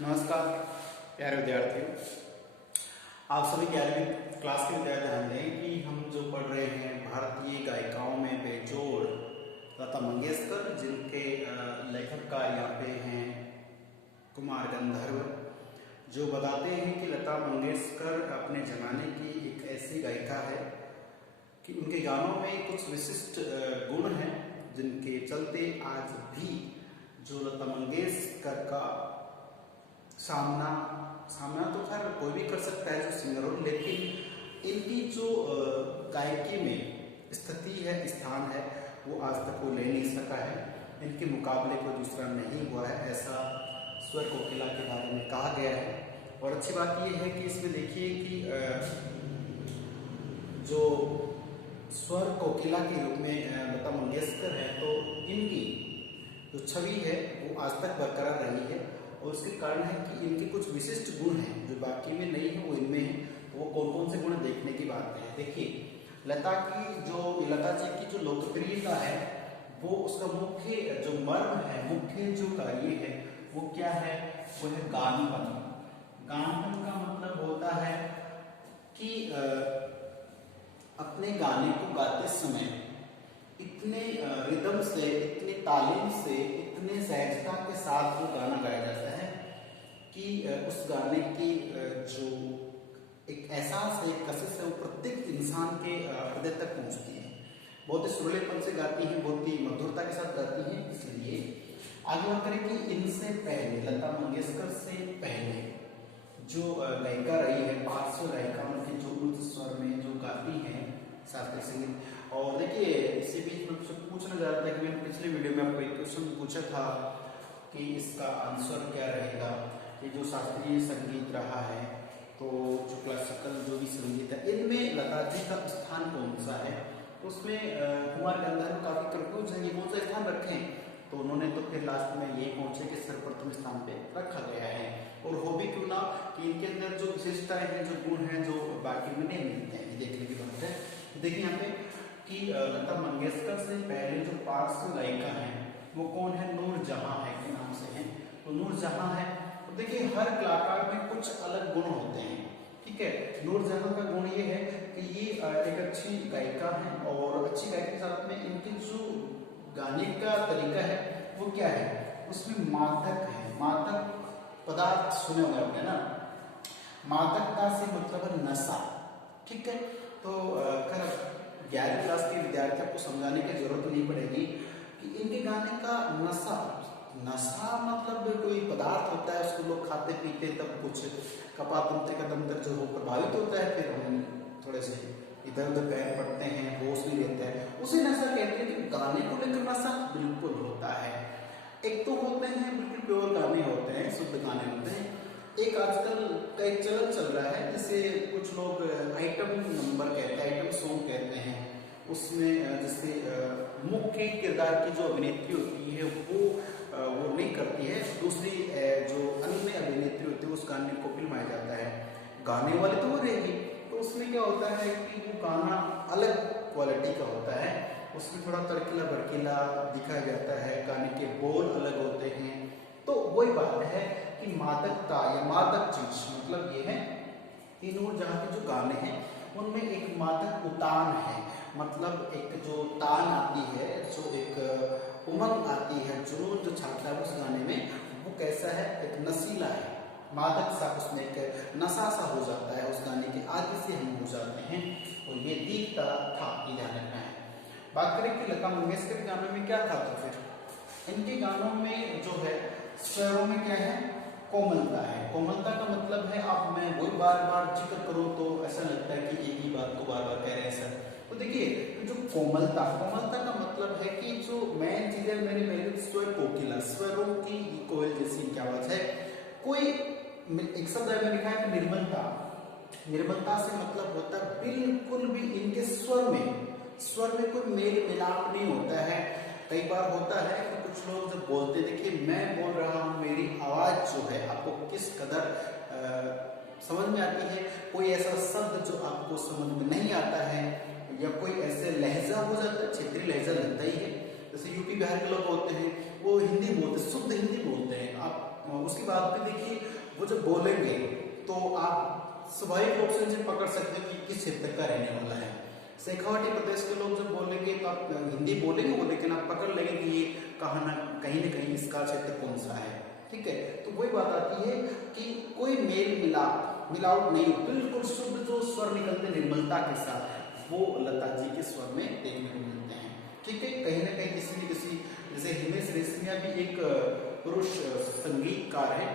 नमस्कार प्यारे विद्यार्थियों, आप सभी 11वीं क्लास के विद्यार्थी ध्यान दें कि हम जो पढ़ रहे हैं भारतीय गायिकाओं में बेजोड़ लता मंगेशकर, जिनके लेखककार यहाँ पे हैं कुमार गंधर्व, जो बताते हैं कि लता मंगेशकर अपने ज़माने की एक ऐसी गायिका है कि उनके गानों में कुछ विशिष्ट गुण हैं जिनके चलते आज भी जो लता मंगेशकर का सामना तो खैर कोई भी कर सकता है जो सिंगर हो, लेकिन इनकी जो गायकी में स्थिति है, स्थान है, वो आज तक वो ले नहीं सका है। इनके मुकाबले कोई दूसरा नहीं हुआ है, ऐसा स्वर कोकिला के बारे में कहा गया है। और अच्छी बात यह है कि इसमें देखिए कि जो स्वर कोकिला के रूप में लता मंगेशकर है, तो इनकी जो छवि है वो आज तक बरकरार रही है। और उसके कारण है कि इनके कुछ विशिष्ट गुण हैं जो बाकी में नहीं है, वो इनमें है। तो वो कौन कौन से गुण देखने की बात है। देखिए, लता जी की जो लोकप्रियता है, वो उसका मुख्य जो मर्म है, मुख्य जो कार्य है, वो क्या है? वो है गानपन। गानपन का मतलब होता है कि अपने गाने को गाते समय इतने रिदम से, इतने तालीम से, इतने सहजता के साथ वो गाना गाया जाता है कि उस गाने की जो एक एहसास है, कशिश है, वो प्रत्येक इंसान के हृदय तक पहुंचती है। बहुत ही सुरीलेपन से गाती हैं, बहुत ही मधुरता के साथ गाती हैं। इसलिए आगे बात करें कि इनसे पहले, लता मंगेशकर से पहले जो गायिका रही है, पार्श्व गायिका, उनके जो उच्च स्वर में जो गाती हैं शास्त्रीय संगीत। और देखिए, इसी बीच में पूछना जा रहा था कि मैंने पिछले वीडियो में आपको एक क्वेश्चन पूछा था कि इसका आंसर क्या रहेगा कि जो शास्त्रीय संगीत रहा है, तो जो क्लासिकल जो भी संगीत है, इनमें लता जी का स्थान कौन सा है। उसमें कुमार गंधर्व काफी कंफ्यूज है कि कौन सा स्थान रखें, तो उन्होंने तो फिर लास्ट में यही पहुंचे कि सर्वप्रथम स्थान पे रखा गया है। और हो भी क्यों ना कि इनके अंदर जो विशेषताएं हैं, जो गुण हैं, जो बाकी में नहीं मिलते हैं, ये देखने की बात है। देखिए यहाँ पे कि लता मंगेशकर से पहले जो पार्श्व गायिका है वो कौन है? नूरजहां है के नाम से है। तो नूरजहां है, तो देखिए हर कलाकार में कुछ अलग गुण होते हैं, ठीक है। नूरजहां का गुण ये है कि ये एक अच्छी गायिका है, और अच्छी गायिका के साथ में इनके जो गाने का तरीका है वो क्या है? उसमें मादक है। मादक पदार्थ सुने होंगे आपने ना, मादकता से मतलब है नशा, ठीक है। तो खैर 11वीं क्लास के विद्यार्थियों को समझाने की जरूरत नहीं पड़ेगी कि इनके गाने का नशा मतलब कोई पदार्थ होता है, उसको लोग खाते पीते तब कुछ कपातंत्र का तंत्र जो प्रभावित होता है, फिर हम थोड़े से इधर उधर पैर पड़ते हैं, होश नहीं रहता है, उसे नशा कहते हैं। कि गाने को लेकर नशा बिल्कुल होता है। एक तो होते हैं बिल्कुल प्योर गाने होते हैं, शुद्ध गाने होते हैं। एक आजकल का एक चलन चल रहा है, जिसे कुछ लोग आइटम नंबर कहते हैं, आइटम सॉन्ग कहते हैं। उसमें जैसे मुख्य किरदार की जो अभिनेत्री होती है वो नहीं करती है, दूसरी जो अन्य अभिनेत्री होती है उस गाने को फिल्माया जाता है। गाने वाले तो वो रहेगी, तो उसमें क्या होता है कि वो गाना अलग क्वालिटी का होता है, उसमें थोड़ा तड़कीला भड़कीला दिखाया जाता है, गाने के बोल अलग होते हैं। तो वही बात है कि मादकता या मादक चीज मतलब ये है कि नूरजहां के जो गाने हैं उनमें एक मादक उतान है, मतलब एक जो तान आती है, जो एक उमंग आती है, जुनून जो छाता है उस गाने में, वो कैसा है? एक नशीला है, मादक सा, उसमें एक नशा सा हो जाता है, उस गाने के आदि से हम हो जाते हैं। और ये दिखता था, ये ध्यान रखना है। बात करें कि लता मंगेशकर के गानों में क्या था, तो फिर इनके गानों में जो है स्वरों में क्या है? कोमलता है। कोमलता का मतलब है, आप मैं वही बार बार जिक्र करूं तो ऐसा लगता है कि एक ही बात को बार बार कह रहे हैं सर। तो देखिए, जो कोमलता का मतलब है कि जो मेन चीज है, मैंने पहले स्वर कोकिला, स्वरों की कोयल जैसी इनकी आवाज है। कोई एक शब्द में लिखा है कि निर्मलता। निर्मलता से मतलब होता है बिल्कुल भी इनके स्वर में कोई मेल मिलाप नहीं होता है। कई बार होता है कि कुछ लोग जब बोलते, देखिए मैं बोल रहा हूँ, मेरी आवाज जो है आपको किस कदर समझ में आती है, कोई ऐसा शब्द जो आपको समझ में नहीं आता है, या कोई ऐसे लहजा हो जाता है, क्षेत्रीय लहजा लगता ही है। जैसे यूपी बिहार के लोग होते हैं, वो हिंदी बोलते, शुद्ध हिंदी बोलते हैं। आप उसके बाद भी देखिए वो जब बोलेंगे तो आप स्वाभाविक रूप से उनसे पकड़ सकते हो कि किस क्षेत्र का रहने वाला है। शेखावाटी प्रदेश के लोग जब बोलेंगे तो आप हिंदी बोलेंगे वो, लेकिन आप पकड़ लेंगे कि ये कहीं ना कहीं इसका क्षेत्र कौन सा है। ठीक है, तो वही बात आती है कि कोई मेल मिलावट नहीं, बिल्कुल शुद्ध जो स्वर निकलते निर्मलता के साथ वो लता जी के स्वर में देखने को मिलते हैं। ठीक है, कहीं ना कहीं किसी न किसी, जैसे हिमेश रेशमिया भी एक पुरुष संगीतकार है,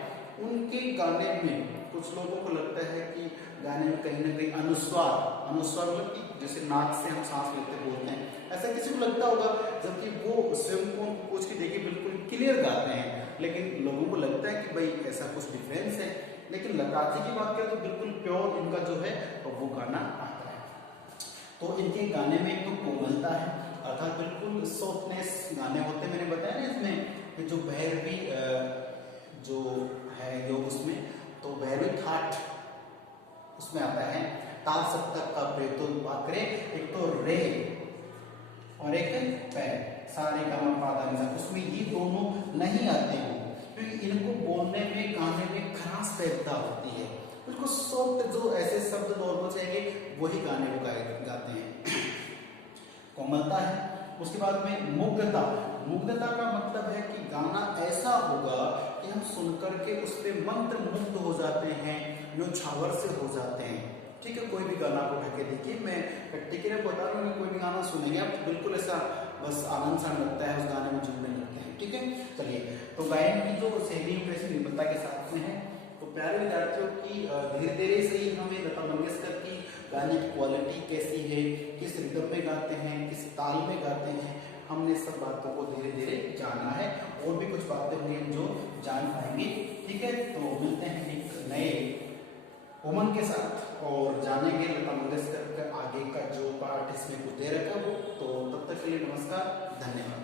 उनके गाने में कुछ लोगों को लगता है कि गाने में कहीं ना कहीं अनुस्वार मतलब कि जैसे नाक से हम सांस लेते बोलते हैं, ऐसा किसी को लगता होगा, जबकि वो स्वयं को पूछ के देखिए बिल्कुल क्लियर गाते हैं, लेकिन लोगों को लगता है कि भाई ऐसा कुछ डिफरेंस है। लेकिन लता जी की बात करें तो बिल्कुल प्योर इनका जो है वो गाना आता है। तो इनके गाने में एक तो कोमलता है, अर्थात बिल्कुल सॉफ्टनेस गाने होते हैं। मैंने बताया ना इसमें जो भैरवी जो है योग, उसमें तो भैरवी ठाठ उसमें आता है, ताल सप्तक का प्रेतो पाकरे, एक तो रे और एक पै, सारे का पादा निसा, उसमें ये दोनों नहीं आते हैं, क्योंकि इनको बोलने में गाने में खरास पैदा होती है, बिल्कुल सॉफ्ट जो ऐसे शब्द नॉर्मल चाहिए वही गाने को गाते हैं। कोमलता है। उसके बाद में मुग्धता का मतलब है कि गाना ऐसा होगा कि हम सुनकर के उस पर मंत्र मुग्ध हो जाते हैं, न्योछावर से हो जाते हैं। ठीक है, कोई भी गाना को ढके देखिए, मैं प्रैक्टिकली बता रहा हूँ, कोई भी गाना सुनेंगे आप बिल्कुल ऐसा बस आनंद सा लगता है, उस गाने में झूमने लगते हैं। ठीक है, चलिए, तो गायन की जो शैली कैसी निर्भरता के साथ में है, तो प्यारे विद्यार्थियों की धीरे धीरे से ही हमें लता मंगेशकर की गाने की क्वालिटी कैसी है, किस रिदम में गाते हैं, किस ताल में गाते हैं, हमने सब बातों को धीरे धीरे जाना है। और भी कुछ बातें होंगी जो जान पाएंगे। ठीक है, तो मिलते हैं एक नए उमंग के साथ और जानेंगे लता मंगेशकर का आगे का जो पार्ट इसमें कुछ दे रखा हो। तो तब तक के लिए नमस्कार, धन्यवाद।